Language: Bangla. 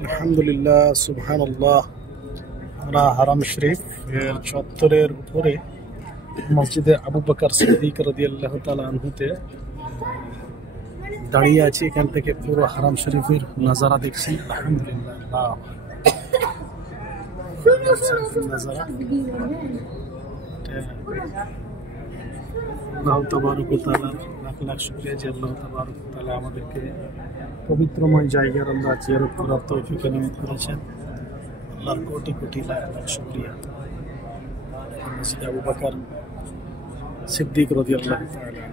আলহামদুলিল্লাহ, সুবহানাল্লাহ। আমরা হারাম শরীফ এর চত্বরের উপরে মসজিদে আবু বকর সিদ্দিক রাদিয়াল্লাহু তাআলা আনহুতে দাঁড়িয়ে আছি। এখান থেকে পুরো হারাম শরীফের নজারা দেখছি। আলহামদুলিল্লাহ, নজারা আল্লাহ তাবারক ওয়া তাআলার লাখ লাখ শুকরিয়া যে আল্লাহ তাবারক ওয়া তাআলা আমাদেরকে পবিত্রময় জায়গার আল্লাহ জিয়ারত করার তৌফিক নিয়ামত করেছেন। আল্লাহর কোটি কোটি লাখ লাখ শুকরিয়া। মসজিদ আবু বকর সিদ্দিক রাদিয়াল্লাহু তাআলা।